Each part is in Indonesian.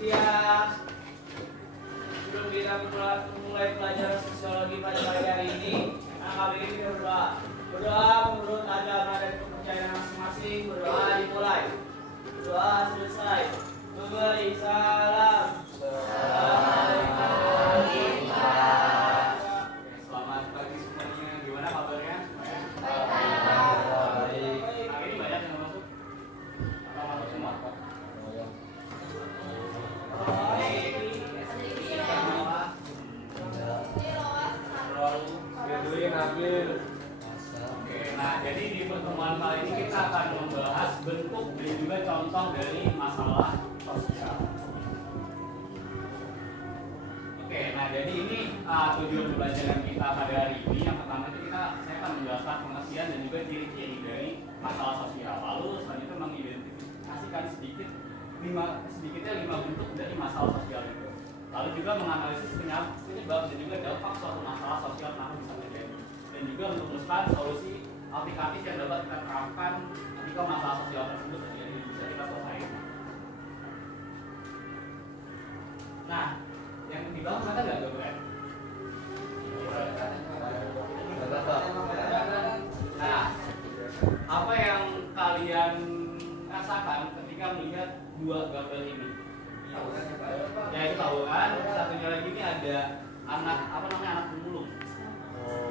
Siap. Sebelum kita mulai pelajaran sosiologi pada pagi hari ini, kami ini berdoa. Berdoa menurut agama dan kepercayaan masing-masing. Berdoa dimulai. Berdoa selesai. Memberi salam. Selamat pagi semuanya. Gimana kabarnya? Baik. Hari ini banyak yang masuk. Apa masuk semua? Oke, nah jadi di pertemuan kali ini kita akan membahas bentuk dan juga contoh dari masalah sosial. Oke, nah jadi ini tujuan pembelajaran kita pada hari ini. Yang pertama itu saya akan menjelaskan pengertian dan juga ciri-ciri dari masalah sosial. Lalu selanjutnya mengidentifikasikan sedikitnya 5 bentuk dari masalah sosial itu. Lalu juga menganalisis penyebab dan juga dampak suatu masalah sosial kenapa bisa terjadi. Dan juga merumuskan solusi aplikatif yang dapat kita terapkan ketika masalah sosial tersebut terjadi bisa kita selesaikan. Nah, yang di bawah ada nggak gambaran? Nah, apa yang kalian rasakan ketika melihat dua gambar ini? Ya itu tahu kan? Satunya lagi ini ada anak anak pemulung.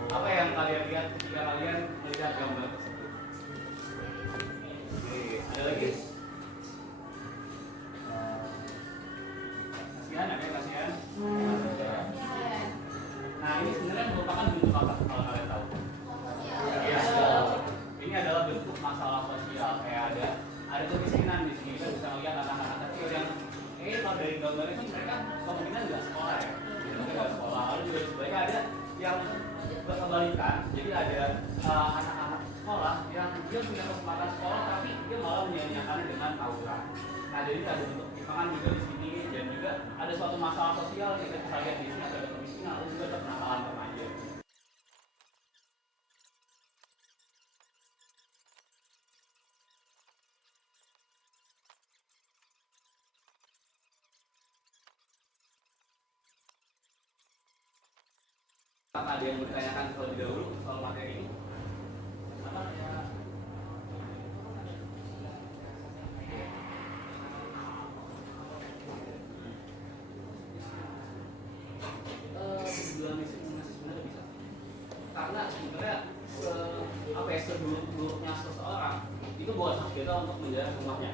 Apa yang kalian lihat ketika kalian melihat gambar tersebut? Oke, ada lagi? Kasihan. Nah ini sebenarnya merupakan bentuk apa kalau kalian tahu? Ya, ini adalah bentuk masalah sosial. Kayak ada kemiskinan di sini. Kita bisa melihat anak-anak kecil yang kalau dari gambarnya itu mereka kemungkinan nggak sekolah ya, nggak sekolah. Lalu juga sebenarnya ada yang berkebalikan. Jadi ada anak-anak sekolah yang dia punya kesempatan sekolah tapi dia malah menyia-nyiakannya dengan tawuran. Nah jadi ada bentuk ketimpangan juga di sini dan juga ada suatu masalah sosial yang kita bisa lihat di sini ada kemiskinan lalu juga ada penakalan remaja. Apakah ada yang mau ditanyakan terlebih dahulu soal materi ini? Sebenarnya bisa. Karena sebenarnya seburuk-buruknya seseorang itu bukan hak kita untuk menjaga rumahnya.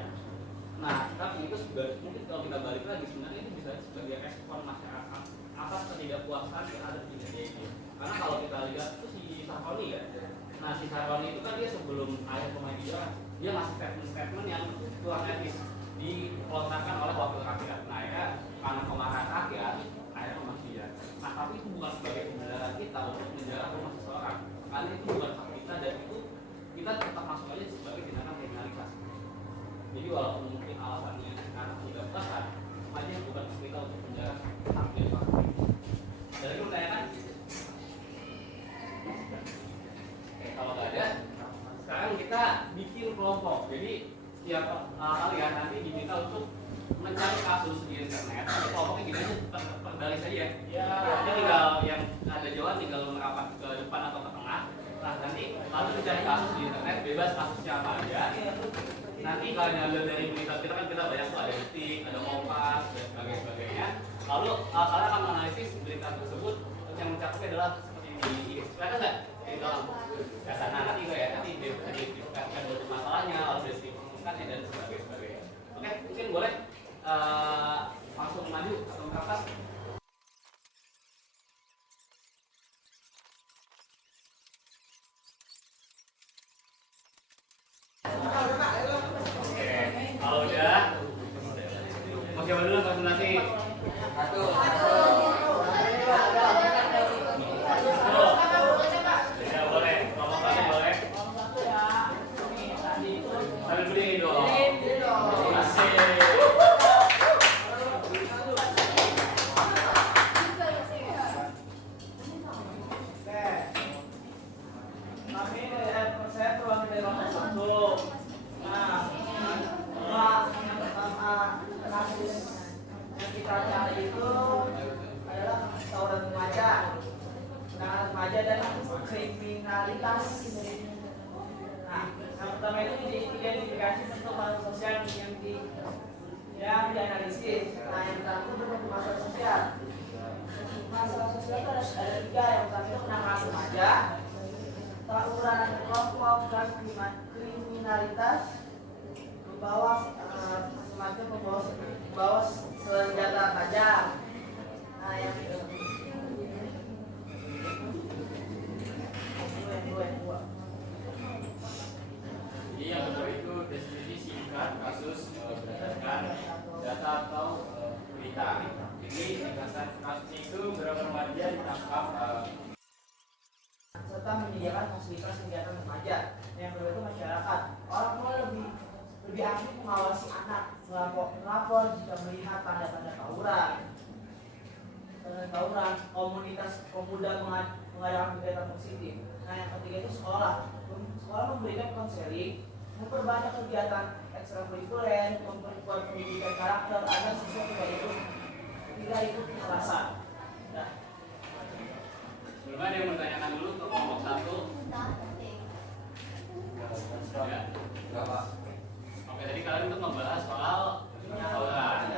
Nah, tapi itu mungkin kalau kita balik lagi sebenarnya itu bisa sebagai respon masyarakat atas ketidakpuasan terhadap kinerja itu. Karena kalau kita lihat itu si Sarkoni ya. Nah si Sarkoni itu kan dia sebelum ayah pemain dia ngasih statement yang kurang etis dilontarkan oleh wakil rakyat. Nah ya karena kemarahan rakyat, ayah memang dia. Nah tapi itu bukan sebagai pembenaran kita untuk menjaga rumah seseorang. Karena itu bukan hak kita dan itu kita tetap masuk aja sebagai tindakan kriminalisasi. Jadi walaupun mungkin alasannya karena tidak puasan, aja bukan hak kita untuk menjaga hak dia. Jadi pertanyaan kalau nggak ada, sekarang kita bikin kelompok. Jadi setiap kalian nanti diminta untuk mencari kasus di internet. Jadi kelompoknya gini aja, per baris aja. Ya. Jadi tinggal yang ada jawaban tinggal merapat ke depan atau ke tengah. Nah nanti lalu mencari kasus di internet, bebas kasusnya apa aja. Nanti kalian ambil dari berita kita kan kita banyak tuh ada Detik, ada Kompas dan sebagainya. Lalu kalian akan menganalisis berita tersebut yang mencakupnya adalah seperti ini. Kelihatan nggak? Di dalam dasar nanti juga ya, nanti diberikan bentuk masalahnya, lalu deskripsikannya dan sebagainya. Oke, mungkin boleh langsung maju atau ke atas. Oke, kalau udah mau coba dulu presentasi. Satu. Ya boleh, ngomong lagi boleh. Sambil berdiri dong. Asik. kita cari itu adalah tawuran remaja, penanganan remaja dan kriminalitas. Nah, yang pertama itu identifikasi bentuk masalah sosial yang dianalisis. Nah, yang pertama itu bentuk masalah sosial. Masalah sosial itu ada tiga. Yang pertama itu penanganan remaja, tawuran kelompok dan kriminalitas, membawa semacam membawa senjata tajam. Nah, yang kedua. Jadi yang kedua itu definisi singkat kasus berdasarkan data atau berita. Jadi ringkasan kasus itu beberapa remaja ditangkap serta menyediakan fasilitas kegiatan remaja. Yang kedua itu masyarakat. Orang tua lebih aktif mengawasi anak, melapor jika melihat tanda-tanda tawuran. Komunitas pemuda mengadakan kegiatan positif. Nah, yang ketiga itu sekolah. Sekolah memberikan konseling, memperbanyak kegiatan ekstrakurikuler, memperkuat pendidikan karakter agar siswa tidak ikut kekerasan. Nah, belum ada yang menanyakan dulu untuk kelompok satu. Ya. Oke, tadi kalian untuk membahas soal tawuran.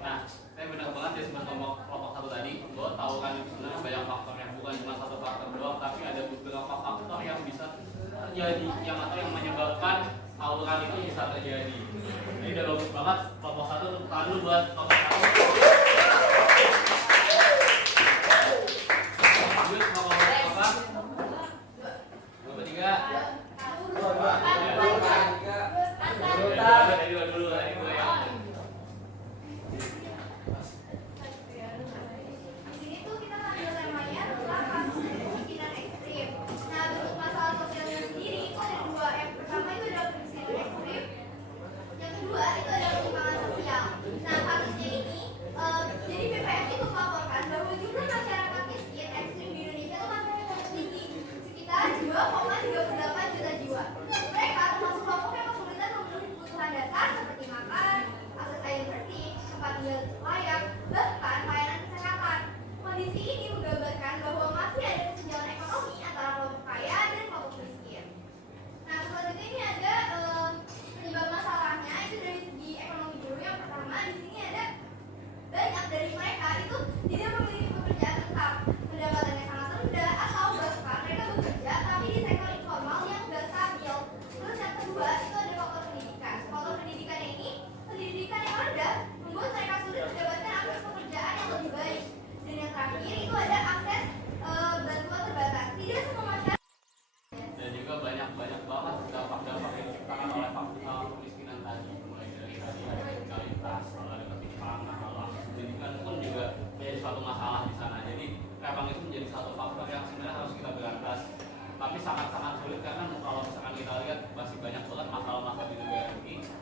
Nah, saya benar banget ya sama kelompok satu tadi bahwa tawuran itu sebenarnya banyak faktornya, bukan cuma satu faktor doang, tapi ada beberapa faktor yang bisa terjadi, yang menyebabkan tawuran itu bisa terjadi. Jadi udah bagus banget kelompok satu untuk tahan dulu buat kelompok satu. Lanjut kelompok berapa? Tiga.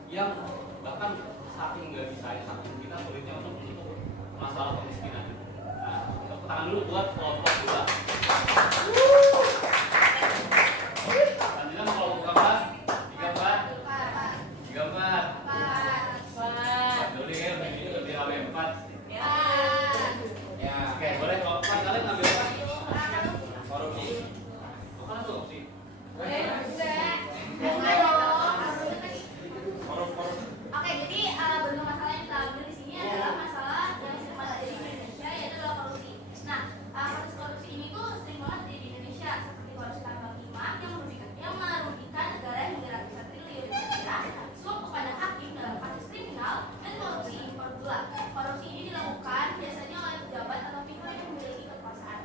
Yang bahkan saking nggak bisa, saking kita sulitnya untuk masalah kemiskinan. Nah, tepuk tangan dulu buat kelompok 2. Lanjutkan kelompok berapa? 34. Dulu ya, lebih rame 4. Ya, oke, boleh kelompok 4 kalian ngambil apa? Korupsi. Bukan korupsi. Oke, jadi bentuk masalah yang kita ambil di sini adalah masalah yang sering banget terjadi di Indonesia, yaitu adalah korupsi. Nah, kasus korupsi ini tuh sering banget terjadi di Indonesia, seperti korupsi tambang timah yang merugikan negara hingga ratusan triliun rupiah, suap kepada hakim dalam kasus kriminal, dan korupsi impor gula. Korupsi ini dilakukan biasanya oleh pejabat atau pihak yang memiliki kekuasaan.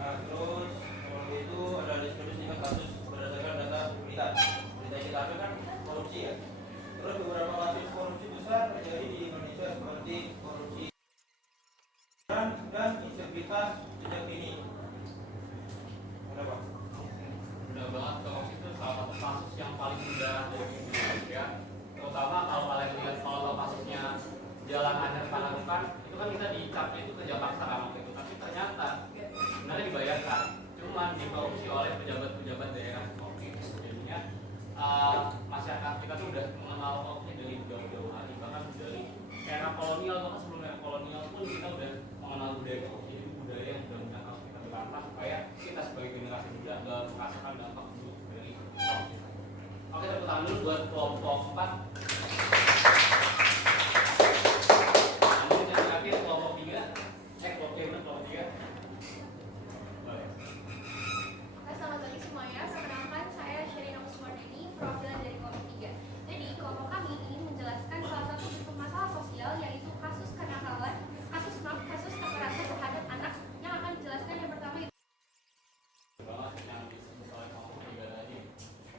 Nah, terus kalau itu ada diskusi dengan kasus berdasarkan data berita kita ambil kan korupsi ya. Terus beberapa kasus korupsi besar terjadi di Indonesia seperti korupsi dan integritas sejak dini. Kenapa? Mudah banget, korupsi itu salah satu kasus yang paling mudah dari Indonesia. Terutama kalau kalian lihat kalau kasusnya Jalan Ajar Panarukan, itu kan kita dicapnya itu kerja paksa kan waktu itu. Tapi ternyata sebenarnya dibayarkan, cuman dikorupsi oleh pejabat-pejabat daerah. Oke, jadinya masyarakat kita tuh udah mengenal korupsi dari jauh-jauh hari, bahkan dari era kolonial, bahkan sebelum era kolonial pun kita udah mengenal budaya itu. Jadi budaya yang benar-benar harus kita berantas supaya kita sebagai generasi muda nggak merasakan dampak buruk dari itu. Oke, tepuk tangan dulu buat kelompok 4. Nanti kita terakhir kelompok 3. Kelompok 3. Boleh. Oke, selamat pagi semuanya. Perkenalkan, saya Sherina Musmardani, perwakilan dari kelompok 3. Jadi, kelompok kami ingin menjelaskan salah satu bentuk masalah sosial, yaitu kasus kenakalan, kasus kekerasan terhadap anak, yang akan dijelaskan yang pertama itu. Banget yang disebut oleh kelompok 3 tadi.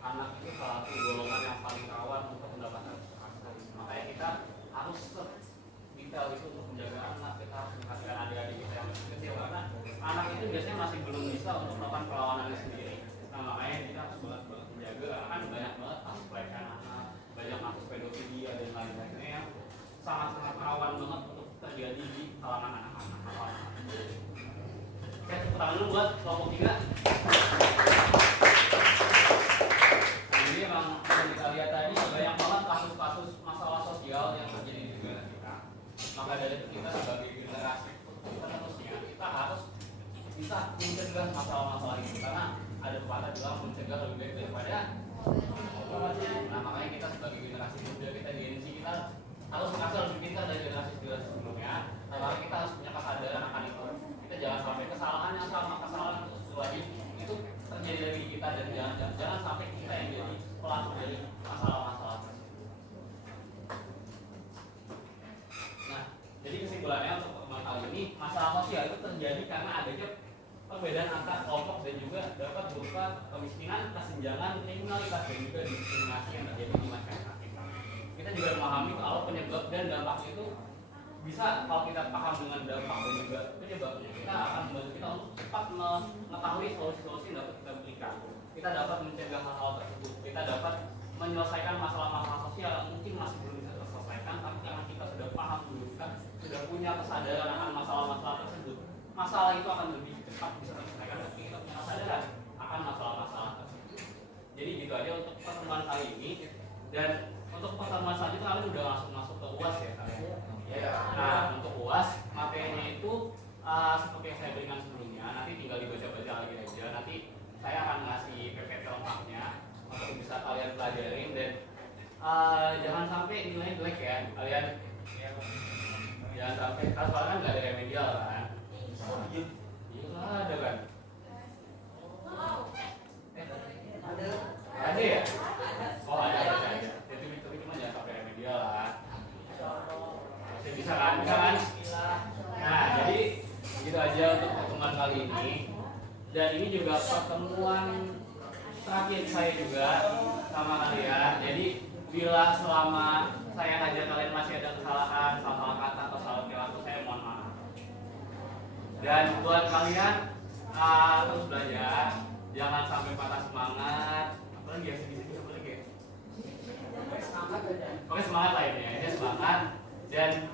Anak itu salah satu golongan yang paling rawan untuk mendapatkan kekerasan. Makanya kita harus detail itu untuk menjaga anak. Kita harus menghasilkan adik-adik kita yang masih kecil, karena anak itu biasanya masih belum bisa untuk melakukan perlawanannya sendiri. Nah, makanya kita harus banget menjaga, karena kan banyak banget kasus pelecehan anak, banyak kasus pedofilia dan lain-lainnya yang sangat-sangat rawan banget untuk terjadi di kalangan anak-anak. Oke, tepuk tangan dulu buat kelompok 3. Jadi memang yang kita lihat tadi banyak banget kasus-kasus masalah sosial yang terjadi di negara kita. Maka dari itu kita sebagai generasi penerusnya kita harus bisa mencegah masalah-masalah itu, karena ada pepatah bilang mencegah lebih baik daripada mengobati. Nah, makanya kita sebagai generasi muda, kita di NC kita harus merasa lebih pintar dari generasi-generasi sebelumnya. Nah, makanya kita harus punya kesadaran akan itu. Kita jangan sampai kesalahan yang sama, kesalahan lagi itu terjadi dari kita, dan jangan sampai kita yang jadi pelaku dari masalah-masalah tersebut. Nah, jadi kesimpulannya untuk pertemuan kali ini, masalah sosial itu terjadi karena adanya perbedaan antar kelompok dan juga dapat berupa kemiskinan, kesenjangan, kriminalitas dan juga diskriminasi yang terjadi di masyarakat kita. Kita juga memahami kalau penyebab dan dampaknya itu bisa, kalau kita paham dengan dampak dan juga penyebabnya, kita akan membantu kita untuk cepat mengetahui solusi-solusi yang dapat kita berikan. Kita dapat mencegah hal-hal tersebut. Kita dapat menyelesaikan masalah-masalah sosial yang mungkin masih belum bisa terselesaikan, tapi karena kita sudah paham dulu, kita sudah punya kesadaran akan masalah-masalah tersebut, masalah itu akan lebih cepat bisa terselesaikan ketika kita punya kesadaran akan masalah-masalah tersebut. Jadi gitu aja untuk pertemuan kali ini. Dan untuk pertemuan selanjutnya kalian udah langsung masuk ke UAS ya kalian. Nah, untuk UAS materinya itu seperti yang saya berikan sebelumnya, nanti tinggal dibaca-baca lagi aja. Nanti saya akan ngasih PPT lengkapnya untuk bisa kalian pelajarin, dan jangan sampai nilainya jelek ya kalian. Jangan sampai, kalau soalnya kan nggak ada remedial kan. Iya ada kan. Ada ya? Oh ada. Tapi cuma jangan sampai remedial lah. Bisa kan? Nah, jadi gitu aja untuk pertemuan kali ini. Dan ini juga pertemuan terakhir saya juga sama kalian. Jadi bila selama saya ngajak kalian masih ada kesalahan, salah kata atau salah perilaku, saya mohon maaf. Dan buat kalian terus belajar, jangan sampai patah semangat. Apalagi ya sedih-sedih apa lagi ya? Oke, semangat lainnya, semangat. Dan